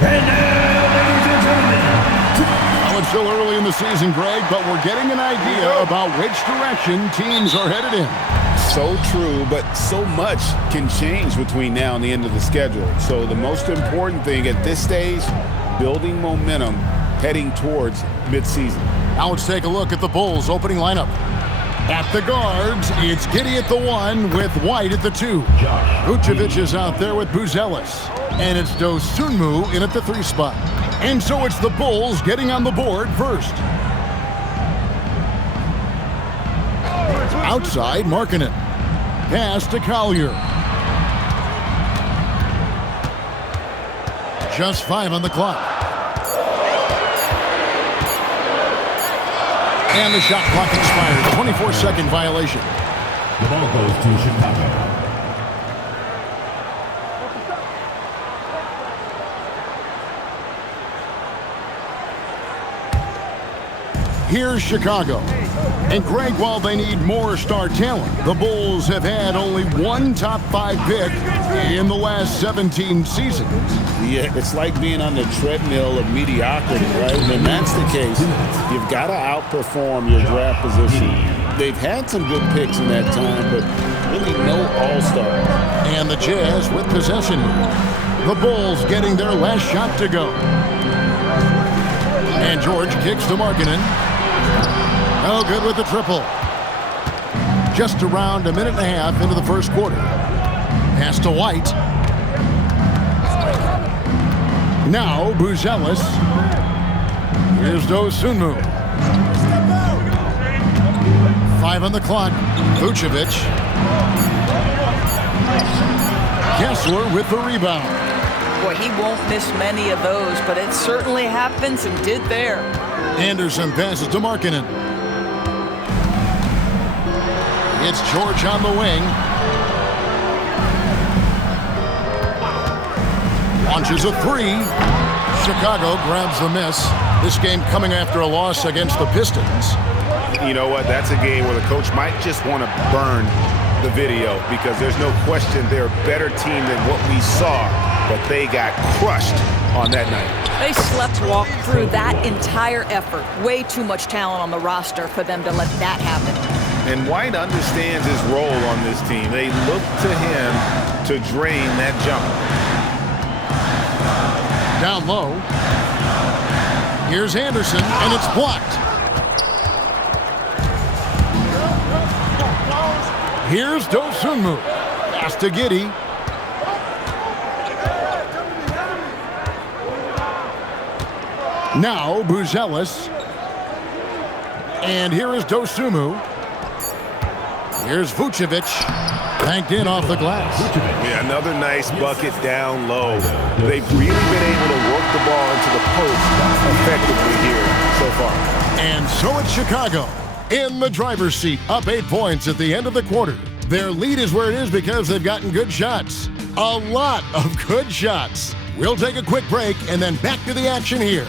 And now, ladies and gentlemen. Well, it's still early in the season, Greg, but we're getting an idea about which direction teams are headed in. So true, but so much can change between now and the end of the schedule. So the most important thing at this stage, building momentum heading towards midseason. Now let's take a look at the Bulls' opening lineup. At the guards, it's Giddey at the 1 with White at the 2. Vucevic is out there with Buzelis. And it's Dosunmu in at the 3 spot. And so it's the Bulls getting on the board first. Outside, Markkanen. Pass to Collier. Just 5 on the clock. And the shot clock expired. 24-second violation. The ball goes to Chicago. Here's Chicago. And Greg, while they need more star talent, the Bulls have had only one top 5 pick in the last 17 seasons. Yeah, it's like being on the treadmill of mediocrity, right? And that's the case. You've got to outperform your draft position. They've had some good picks in that time, but really no all-stars. And the Jazz with possession. The Bulls getting their last shot to go. And George kicks to Markkanen. No good with the triple. Just around a minute and a half into the first quarter. Pass to White. Now Buzelis. Here's Dosunmu. 5 on the clock. Vucevic. Kessler with the rebound. Boy, he won't miss many of those, but it certainly happens and did there. Anderson passes to Markkanen. It's George on the wing. Launches a 3. Chicago grabs the miss. This game coming after a loss against the Pistons. You know what? That's a game where the coach might just want to burn the video because there's no question they're a better team than what we saw, but they got crushed on that night. They slept-walk through that entire effort. Way too much talent on the roster for them to let that happen. And White understands his role on this team. They look to him to drain that jumper. Down low. Here's Anderson, and it's blocked. Here's Dosunmu. Pass to Giddey. Now Buzelis. And here is Dosunmu. Here's Vucevic. Banked in off the glass. Yeah, another nice bucket down low. They've really been able to work the ball into the post effectively here so far. And so it's Chicago in the driver's seat, up 8 points at the end of the quarter. Their lead is where it is because they've gotten good shots. A lot of good shots. We'll take a quick break and then back to the action here.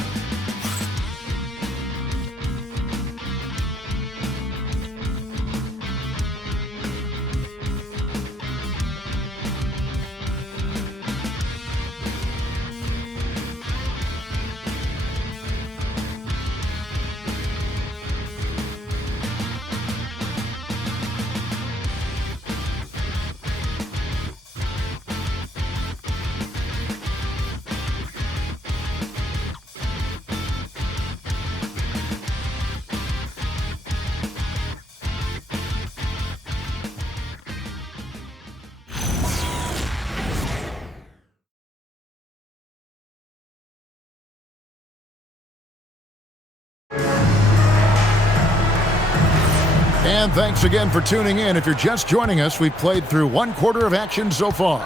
And thanks again for tuning in. If you're just joining us, we've played through 1 quarter of action so far.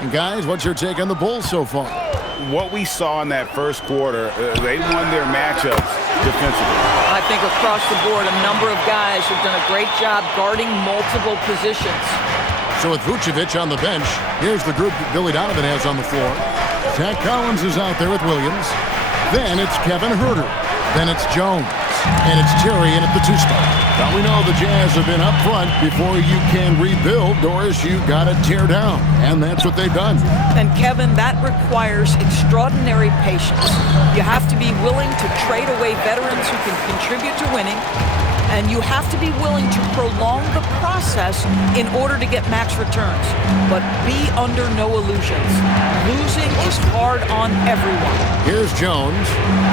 And guys, what's your take on the Bulls so far? What we saw in that first quarter, they won their matchups defensively. I think across the board, a number of guys have done a great job guarding multiple positions. So with Vucevic on the bench, here's the group that Billy Donovan has on the floor. Zach Collins is out there with Williams. Then it's Kevin Huerter. Then it's Jones. And it's Terry in at the 2 spot. Now we know the Jazz have been up front. Before you can rebuild, Doris, you got to tear down. And that's what they've done. And Kevin, that requires extraordinary patience. You have to be willing to trade away veterans who can contribute to winning. And you have to be willing to prolong the process in order to get max returns. But be under no illusions. Losing is hard on everyone. Here's Jones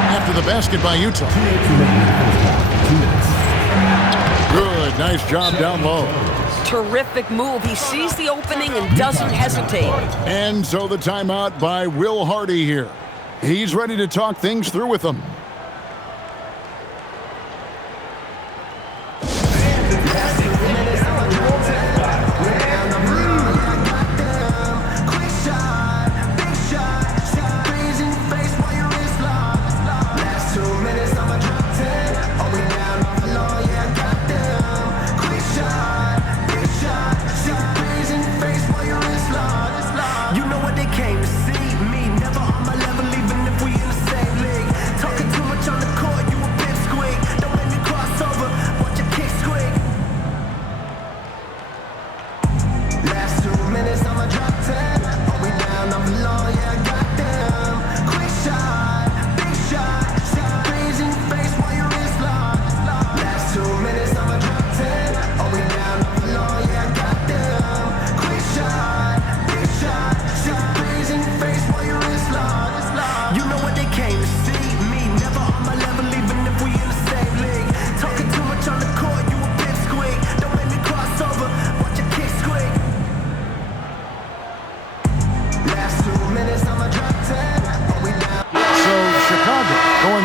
after the basket by Utah. 2 minutes. Good, nice job down low. Terrific move. He sees the opening and doesn't hesitate. And so the timeout by Will Hardy here. He's ready to talk things through with them.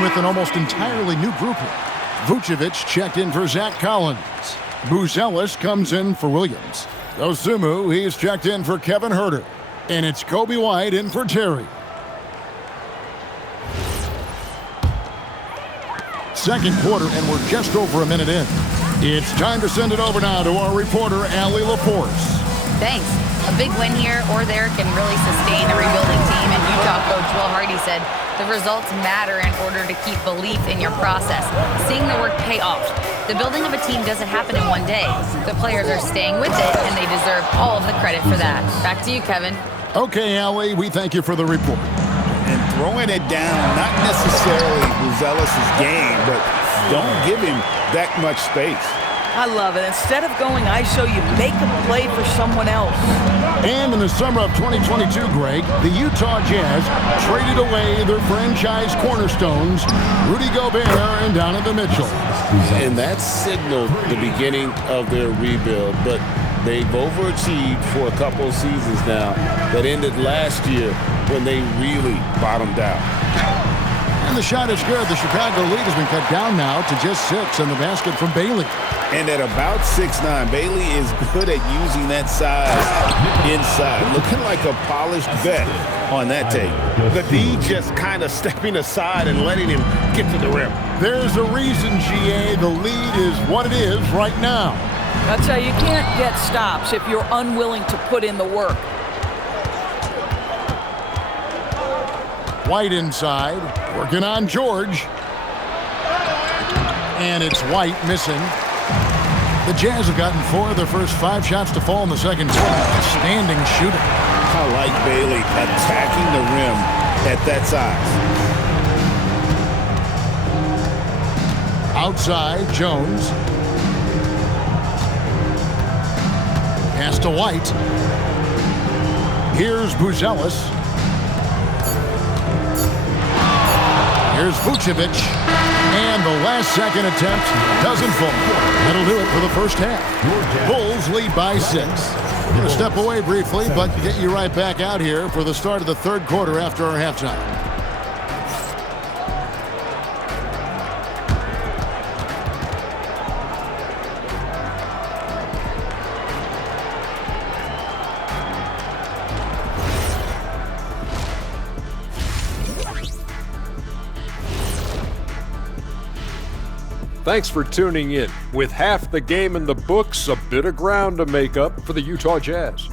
With an almost entirely new group here. Vucevic checked in for Zach Collins. Buzelis comes in for Williams. Osumu, he's checked in for Kevin Huerter. And it's Kobe White in for Terry. Second quarter, and we're just over a minute in. It's time to send it over now to our reporter, Allie LaForce. Thanks. A big win here or there can really sustain a rebuilding team, and Utah coach Will Hardy said the results matter in order to keep belief in your process, seeing the work pay off. The building of a team doesn't happen in one day. The players are staying with it, and they deserve all of the credit for that. Back to you, Kevin. Okay, Allie, we thank you for the report. And throwing it down, not necessarily Buzelis' game, but don't give him that much space. I love it. Instead of going ISO, you make a play for someone else. And in the summer of 2022, Greg, the Utah Jazz traded away their franchise cornerstones, Rudy Gobert and Donovan Mitchell. And that signaled the beginning of their rebuild, but they've overachieved for a couple of seasons now that ended last year when they really bottomed out. And the shot is good. The Chicago lead has been cut down now to just 6 in the basket from Bailey. And at about 6'9", Bailey is good at using that size inside. Looking like a polished vet on that tape. The D just kind of stepping aside and letting him get to the rim. There's a reason, GA, the lead is what it is right now. That's how you can't get stops if you're unwilling to put in the work. White inside, working on George. And it's White missing. The Jazz have gotten 4 of their first 5 shots to fall in the second quarter. Outstanding shooting. I like Bailey attacking the rim at that size. Outside, Jones. Pass to White. Here's Buzelis. Here's Vucevic. And the last-second attempt doesn't fall. That'll do it for the first half. Bulls lead by 6. We're going to step away briefly, but get you right back out here for the start of the third quarter after our halftime. Thanks for tuning in. With half the game in the books, a bit of ground to make up for the Utah Jazz.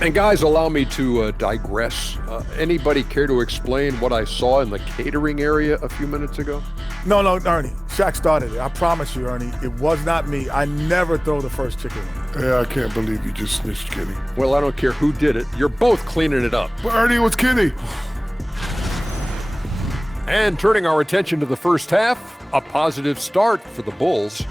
And guys, allow me to digress. Anybody care to explain what I saw in the catering area a few minutes ago? No, Ernie. Shaq started it. I promise you, Ernie. It was not me. I never throw the first chicken wing. Yeah, I can't believe you just snitched Kenny. Well, I don't care who did it. You're both cleaning it up. But Ernie, it was Kenny. And turning our attention to the first half, a positive start for the Bulls.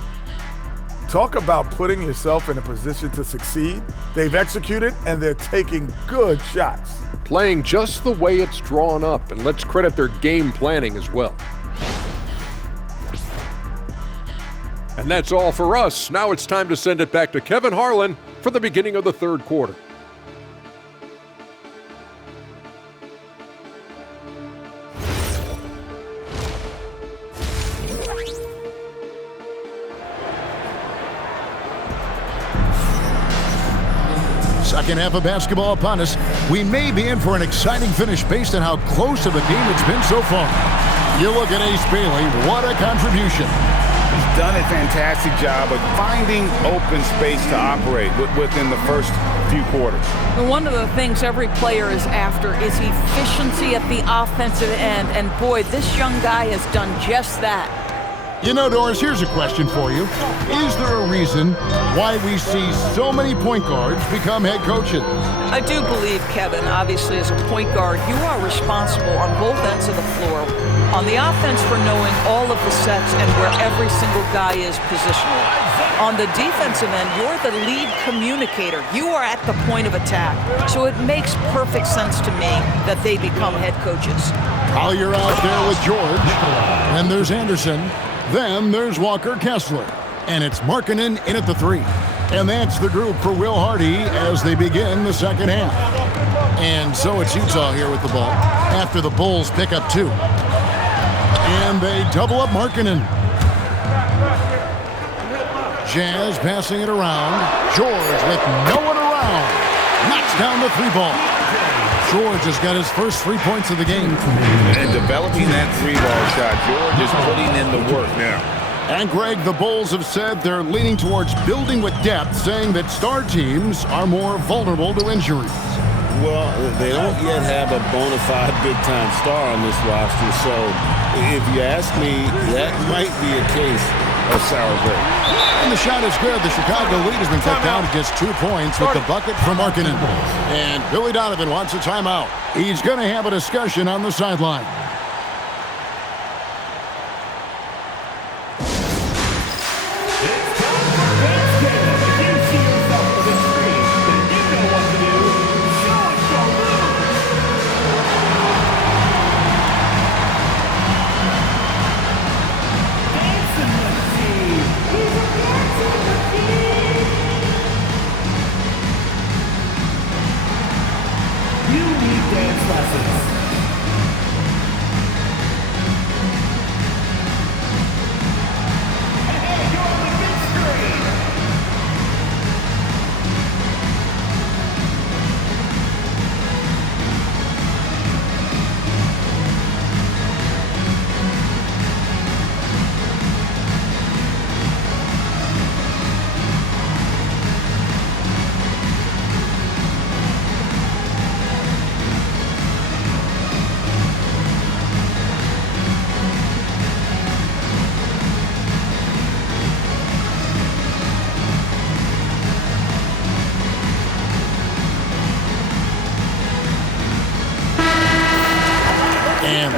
Talk about putting yourself in a position to succeed. They've executed, and they're taking good shots. Playing just the way it's drawn up, and let's credit their game planning as well. And that's all for us. Now it's time to send it back to Kevin Harlan for the beginning of the third quarter. Second half of basketball upon us. We may be in for an exciting finish based on how close of a game it's been so far. You look at Ace Bailey, what a contribution. He's done a fantastic job of finding open space to operate within the first few quarters. One of the things every player is after is efficiency at the offensive end, and boy, this young guy has done just that. You know, Doris, here's a question for you. Is there a reason why we see so many point guards become head coaches? I do believe, Kevin, obviously as a point guard, you are responsible on both ends of the floor. On the offense for knowing all of the sets and where every single guy is positionally. On the defensive end, you're the lead communicator. You are at the point of attack. So it makes perfect sense to me that they become head coaches. Collier out there with George. Then there's Anderson. Then there's Walker Kessler. And it's Markkanen in at the three. And that's the group for Will Hardy as they begin the second half. And so it's Utah here with the ball after the Bulls pick up two. And they double up Markkanen. Jazz passing it around. George with no one around. Knocks down the three ball. George has got his first 3 points of the game. And developing that three-ball shot, George is putting in the work now. And Greg, the Bulls have said they're leaning towards building with depth, saying that star teams are more vulnerable to injuries. Well, they don't yet have a bona fide big-time star on this roster, so if you ask me, that might be a case of sour grapes. And the shot is good. The Chicago lead has been cut down to just 2 points with the bucket from Markkanen. And Billy Donovan wants a timeout. He's going to have a discussion on the sideline.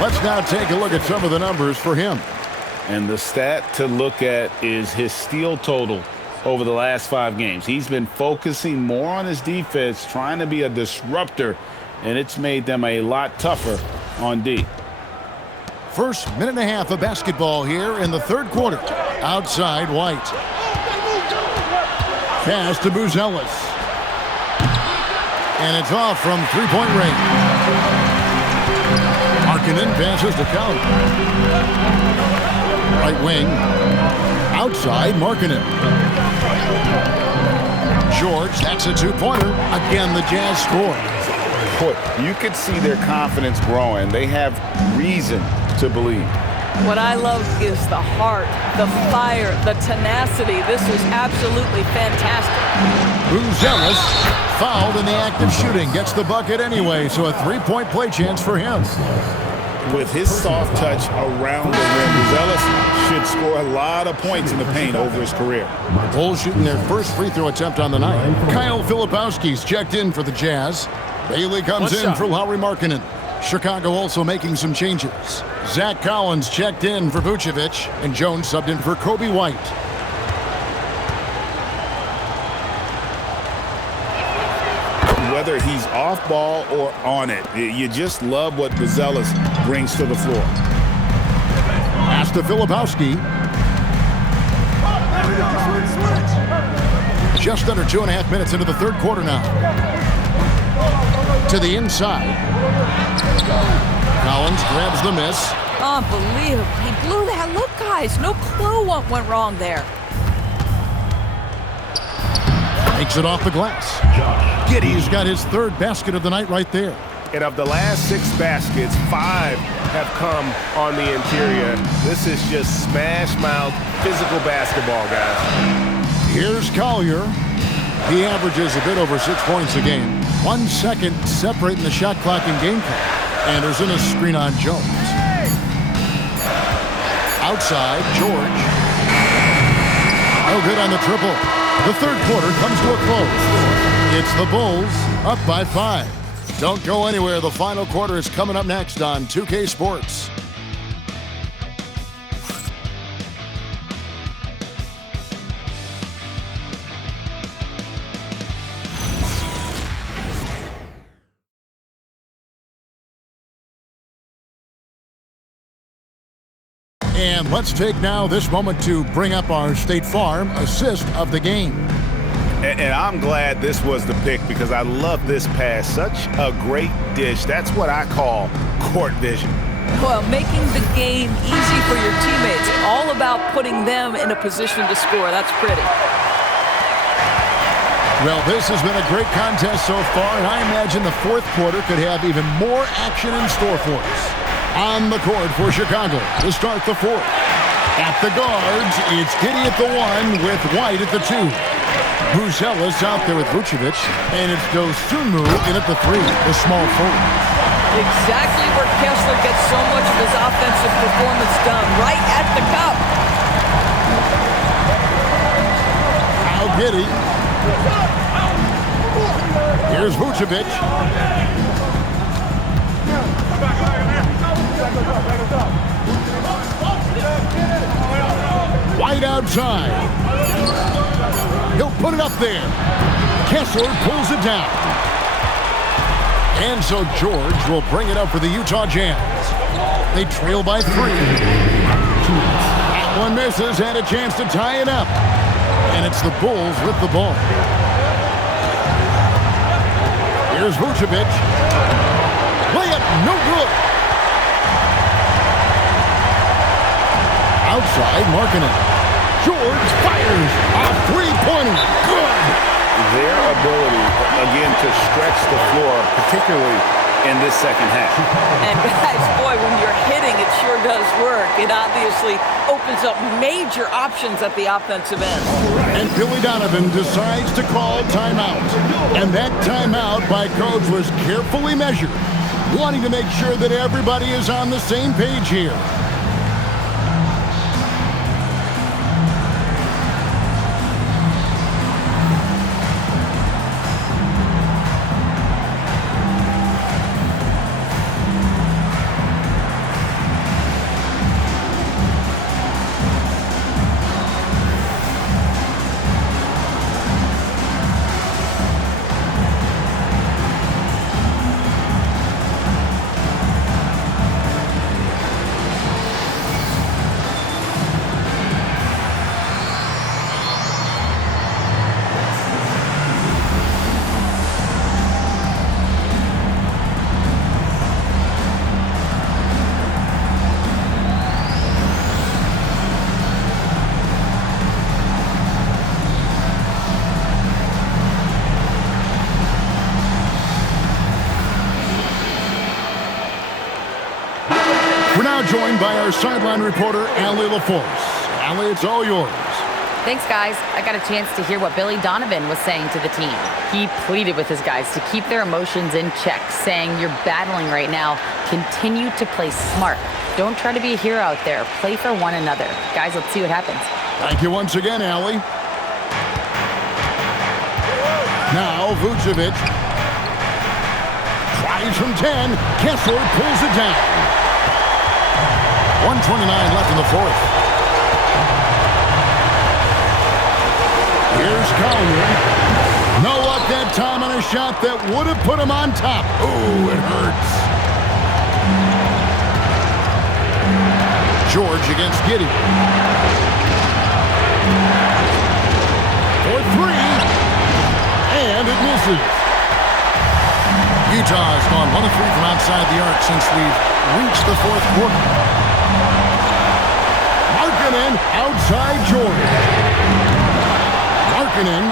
Let's now take a look at some of the numbers for him. And the stat to look at is his steal total over the last 5 games. He's been focusing more on his defense, trying to be a disruptor, and it's made them a lot tougher on D. First minute and a half of basketball here in the third quarter. Outside, White. Pass to Buzelis. And it's off from three-point range. Markkanen passes to Count. Right wing. Outside, Markkanen. George, that's a two-pointer. Again, the Jazz score. You could see their confidence growing. They have reason to believe. What I love is the heart, the fire, the tenacity. This is absolutely fantastic. Buzelis fouled in the act of shooting. Gets the bucket anyway, so a three-point play chance for him. With his soft touch around the rim, Buzelis should score a lot of points in the paint over his career. Bulls shooting their first free throw attempt on the night. Kyle Filipowski's checked in for the Jazz. Bailey comes in for Lauri Markkanen. Chicago also making some changes. Zach Collins checked in for Vucevic, and Jones subbed in for Kobe White. Whether he's off ball or on it, you just love what Buzelis brings to the floor. Pass to Filipowski. Just under 2.5 minutes into the third quarter now. To the inside. Collins grabs the miss. Unbelievable. He blew that. Look, guys, no clue what went wrong there. Takes it off the glass. Giddey's got his third basket of the night right there. And of the last 6 baskets, 5 have come on the interior. This is just smash-mouth physical basketball, guys. Here's Collier. He averages a bit over 6 points a game. 1 second separating the shot clock and game clock. Anderson, a screen on Jones. Outside, George. No good on the triple. The third quarter comes to a close. It's the Bulls up by 5. Don't go anywhere. The final quarter is coming up next on 2K Sports. And let's take now this moment to bring up our State Farm assist of the game. And I'm glad this was the pick because I love this pass. Such a great dish. That's what I call court vision. Well, making the game easy for your teammates. All about putting them in a position to score. That's pretty. Well, this has been a great contest so far, and I imagine the fourth quarter could have even more action in store for us. On the court for Chicago to start the fourth. At the guards, it's Giddey at the 1 with White at the 2. Buzelis out there with Vucevic, and it's Dosunmu in at the 3, the small forward. Exactly where Kessler gets so much of his offensive performance done, right at the cup. Now Giddey. Here's Vucevic. White outside. He'll put it up there. Kessler pulls it down. And so George will bring it up for the Utah Jazz. They trail by 3. That one misses and a chance to tie it up. And it's the Bulls with the ball. Here's Vucevic. Layup, no good. Outside, Markkanen. George fires a three-pointer. Good. Their ability, again, to stretch the floor, particularly in this second half. And guys, boy, when you're hitting, it sure does work. It obviously opens up major options at the offensive end. And Billy Donovan decides to call timeout. And that timeout by Coach was carefully measured, wanting to make sure that everybody is on the same page here. now joined by our sideline reporter, Allie LaForce. Allie, it's all yours. Thanks, guys. I got a chance to hear what Billy Donovan was saying to the team. He pleaded with his guys to keep their emotions in check, saying, "You're battling right now. Continue to play smart. Don't try to be a hero out there. Play for one another." Guys, let's see what happens. Thank you once again, Allie. Now, Vucevic tries from 10. Kessler pulls it down. 1:29 left in the fourth. Here's Collier. No luck that time on a shot that would have put him on top. Ooh, it hurts. George against Giddey. For three. And it misses. Utah has gone 1 of 3 from outside the arc since we've reached the fourth quarter. Markkanen outside George. Markkanen.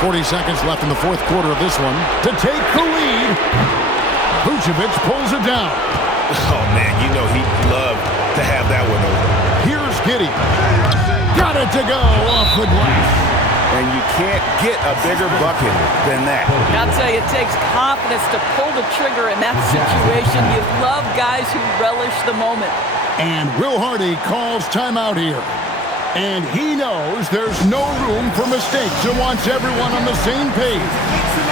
.40 seconds left in the fourth quarter of this one. To take the lead, Vucevic pulls it down. Oh, man, you know he'd love to have that one over. Here's Giddey. Got it to go off the glass. And you can't get a bigger bucket than that. I'll tell you, it takes confidence to pull the trigger in that situation. You love guys who relish the moment. And Will Hardy calls timeout here. And he knows there's no room for mistakes and wants everyone on the same page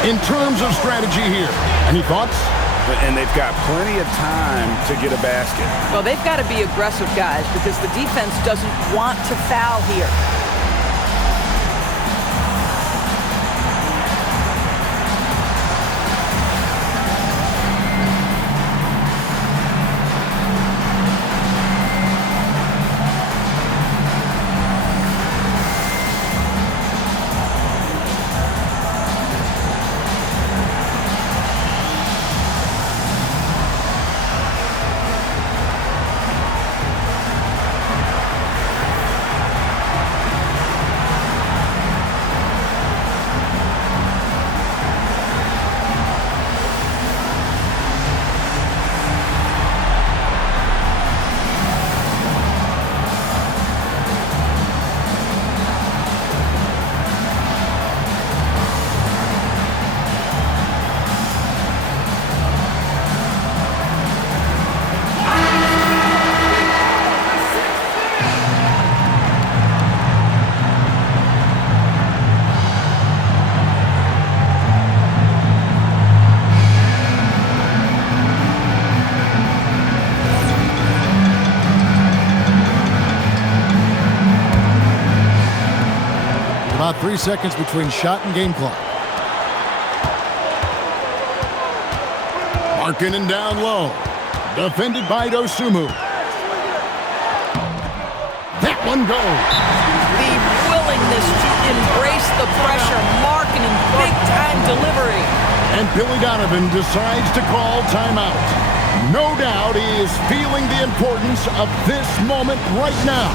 in terms of strategy here. Any thoughts? And they've got plenty of time to get a basket. Well, they've got to be aggressive, guys, because the defense doesn't want to foul here. About 3 seconds between shot and game clock. Markkanen down low. Defended by Dosunmu. That one goes. The willingness to embrace the pressure, Markkanen, big-time delivery. And Billy Donovan decides to call timeout. No doubt he is feeling the importance of this moment right now.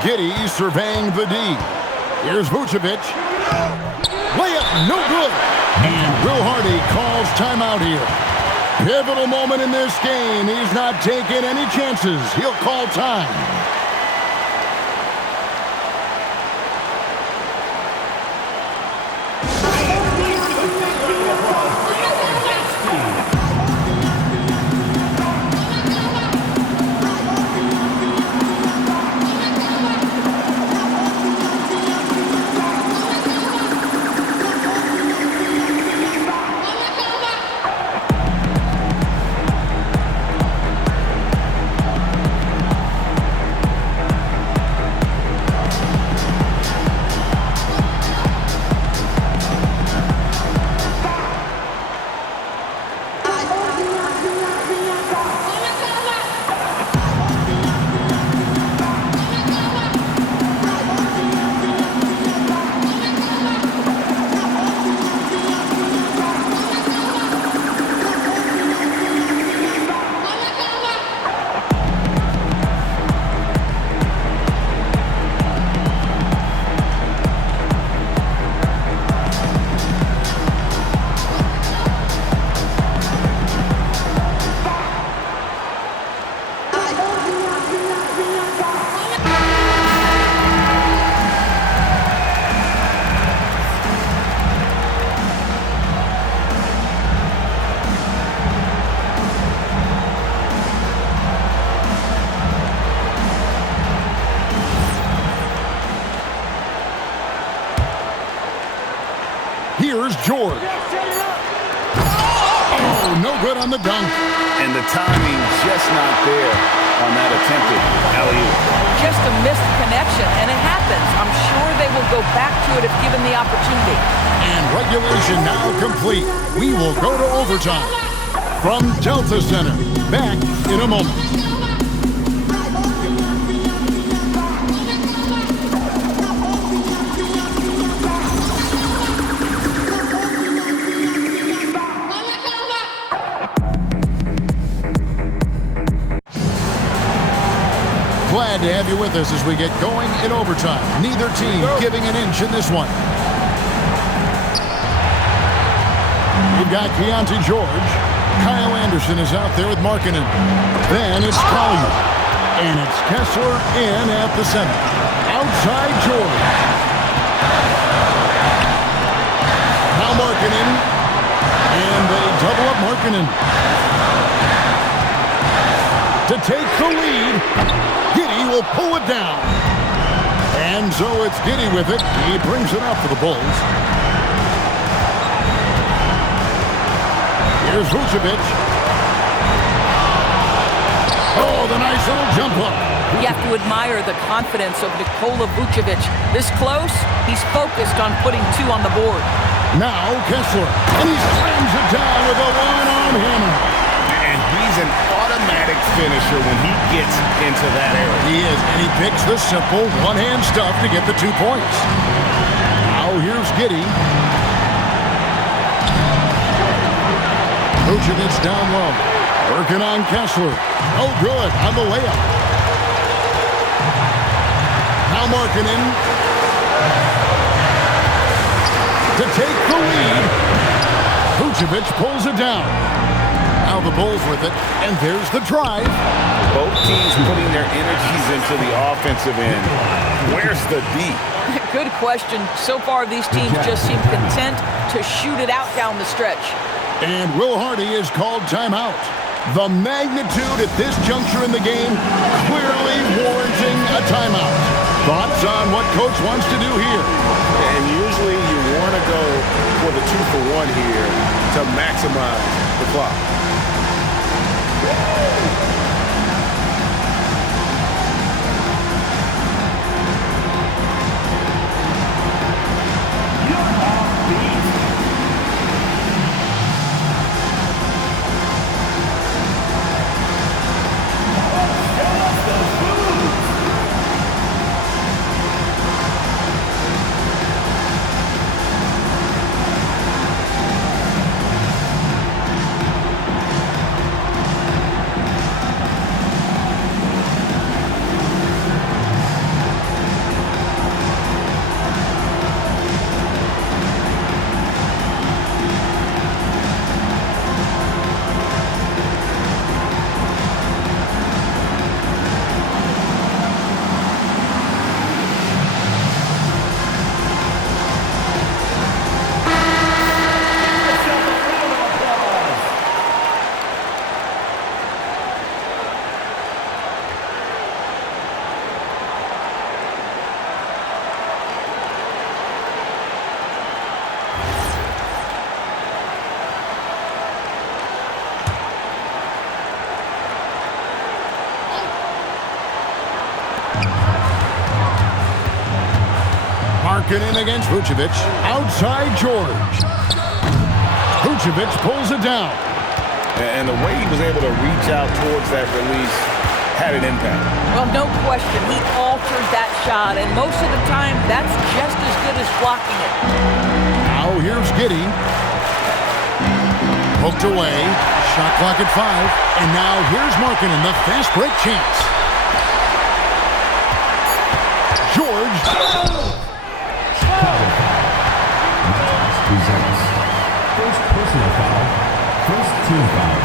Giddey surveying the D. Here's Vucevic. Layup, no good. And Will Hardy calls timeout here. Pivotal moment in this game. He's not taking any chances. He'll call time. Here's George. Oh, no good on the dunk. And the timing just not there on that attempted alley-oop. Just a missed connection, and it happens. I'm sure they will go back to it if given the opportunity. And regulation now complete. We will go to overtime. From Delta Center, back in a moment. Glad to have you with us as we get going in overtime. Neither team giving an inch in this one. We've got Keontae George. Kyle Anderson is out there with Markkanen. Then it's Collier. And it's Kessler in at the center. Outside George. Now Markkanen. And they double up Markkanen. To take the lead. Giddey will pull it down. And so it's Giddey with it. He brings it up for the Bulls. Here's Vucevic. Oh, the nice little jump up. You have to admire the confidence of Nikola Vucevic. This close, he's focused on putting two on the board. Now Kessler. And he slams it down with a one-arm hammer. And he's an automatic finisher when he gets into that area. He is, and he picks the simple one-hand stuff to get the 2 points. Now here's Giddey. Vucevic down low. Working on Kessler. Oh, good on the layup. Now Markkanen. To take the lead. Vucevic pulls it down. Now the Bulls with it, and there's the drive. Both teams putting their energies into the offensive end. Where's the D? Good question. So far, these teams just seem content to shoot it out down the stretch. And Will Hardy is called timeout. The magnitude at this juncture in the game clearly warranting a timeout. Thoughts on what Coach wants to do here? And usually you want to go for the 2-for-1 here to maximize the clock. Markkanen against Vucevic. Outside George. Vucevic pulls it down. And the way he was able to reach out towards that release had an impact. Well, no question. He altered that shot, and most of the time, that's just as good as blocking it. Now here's Giddey. Poked away. Shot clock at 5. And now here's Markkanen, the fast break chance. George. First personal foul, first team foul.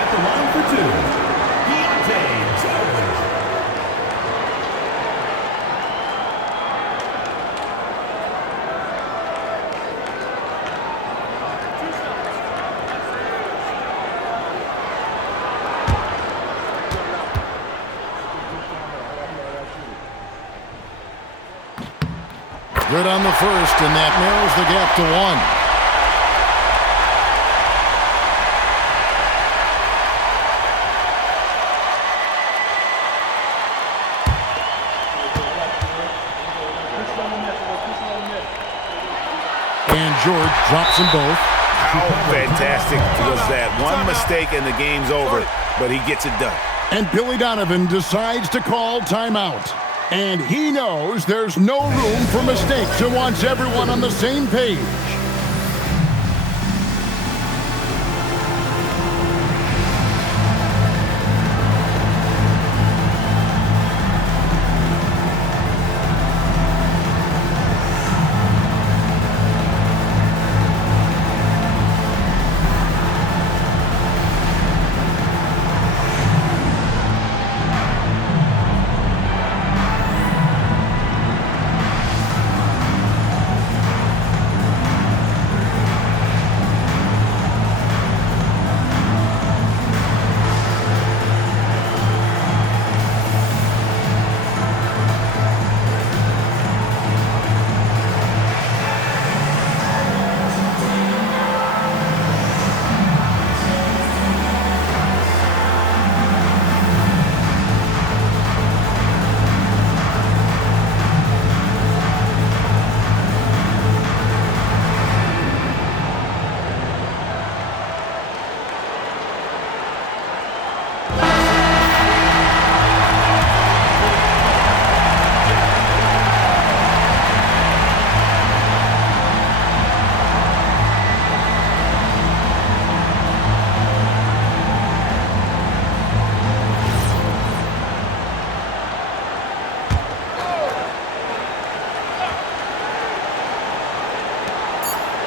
At the line for 2, Keontae George. Good on the first, and that narrows the gap to 1. And George drops them both. How fantastic was that? One mistake and the game's over, but he gets it done. And Billy Donovan decides to call timeout. And he knows there's no room for mistakes and wants everyone on the same page.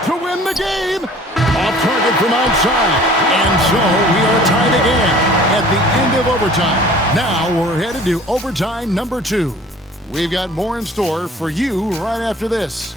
To win the game. Off target from outside. And so we are tied again at the end of overtime. Now we're headed to overtime number 2. We've got more in store for you right after this.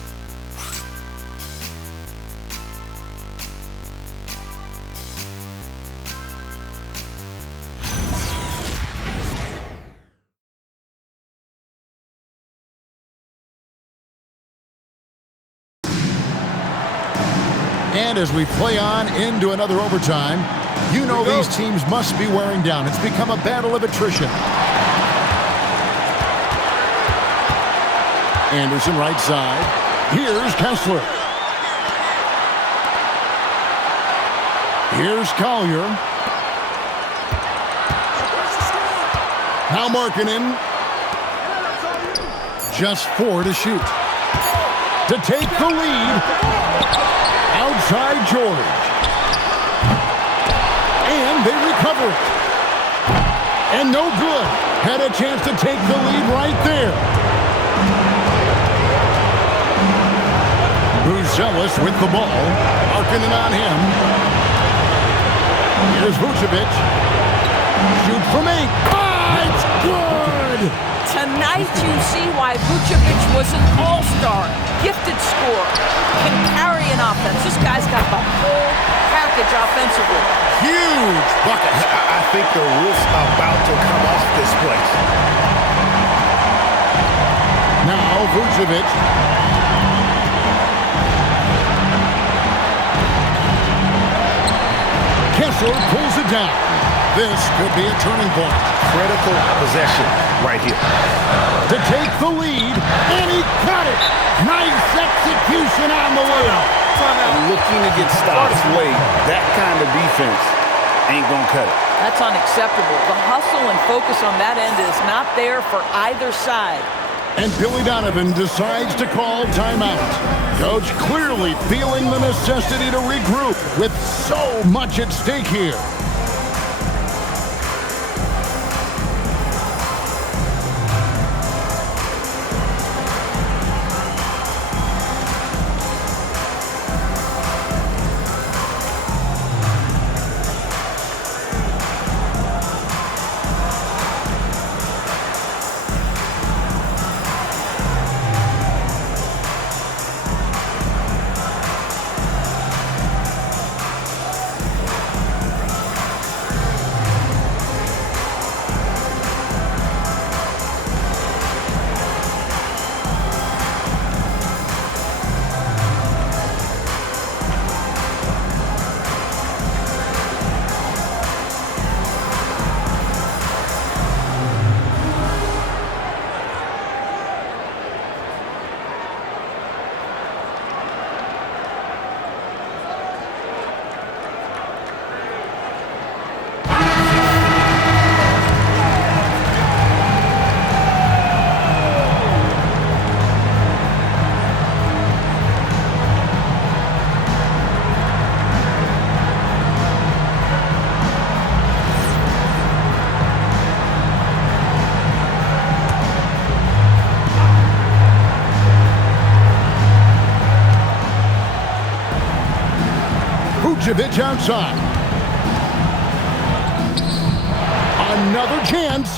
And as we play on into another overtime, you know these teams must be wearing down. It's become a battle of attrition. Anderson right side. Here's Kessler. Here's Collier. Now Markkanen. Just 4 to shoot. To take the lead. Outside George. And they recover it. And no good. Had a chance to take the lead right there. Buzelis with the ball. Markkanen on him. Here's Vucevic. Shoot from 8. Ah, it's good! Tonight you see why Vucevic was an all-star, gifted scorer, can carry an offense. This guy's got the whole package offensively. Huge bucket. I think the roof's about to come off this place. Now Vucevic. Kessler pulls it down. This could be a turning point. Critical possession right here. To take the lead, and he got it. Nice execution on the layup. Looking to get stops late. That kind of defense ain't going to cut it. That's unacceptable. The hustle and focus on that end is not there for either side. And Billy Donovan decides to call timeout. Coach clearly feeling the necessity to regroup with so much at stake here. Vucevic outside. Another chance.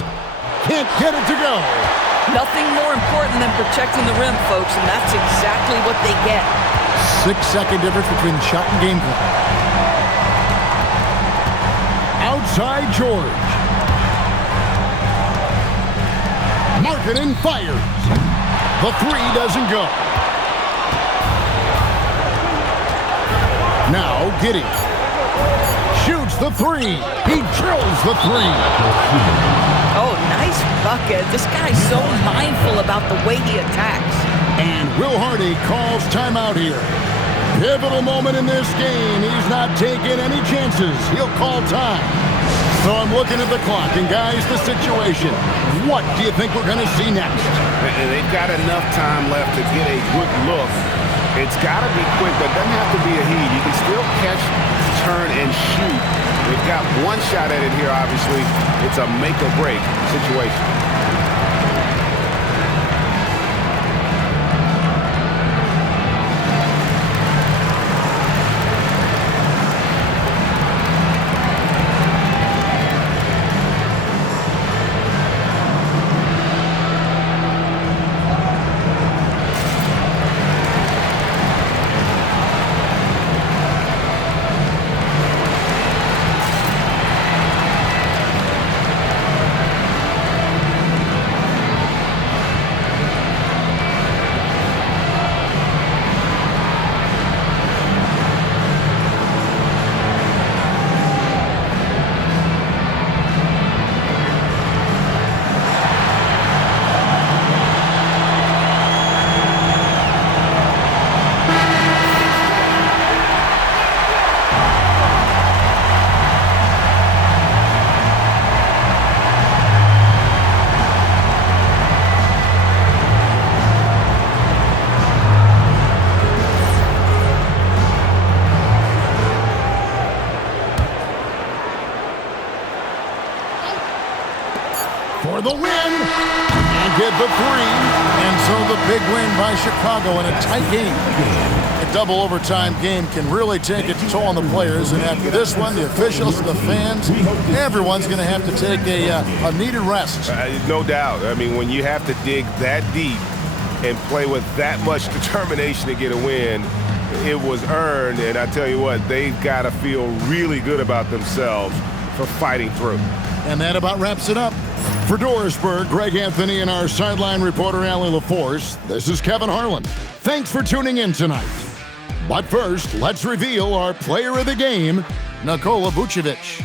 Can't get it to go. Nothing more important than protecting the rim, folks, and that's exactly what they get. 6-second difference between shot and game clock. Outside George. Markkanen fires. The three doesn't go. Now Giddey shoots the three. He drills the three. Oh, nice bucket. This guy's so mindful about the way he attacks. And Will Hardy calls timeout here. Pivotal moment in this game. He's not taking any chances. He'll call time. So I'm looking at the clock, and guys, the situation. What do you think we're going to see next? And they've got enough time left to get a good look. It's got to be quick, but it doesn't have to be a heat. You can still catch, turn, and shoot. They've got one shot at it here, obviously. It's a make-or-break situation. For the win, and get the three. And so the big win by Chicago in a tight game. A double overtime game can really take its toll on the players, and after this one, the officials, the fans, everyone's going to have to take a needed rest. No doubt. I mean, when you have to dig that deep and play with that much determination to get a win, it was earned, and I tell you what, they've got to feel really good about themselves for fighting through. And that about wraps it up. For Dorisburg, Greg Anthony, and our sideline reporter, Allie LaForce, this is Kevin Harlan. Thanks for tuning in tonight. But first, let's reveal our player of the game, Nikola Vucevic.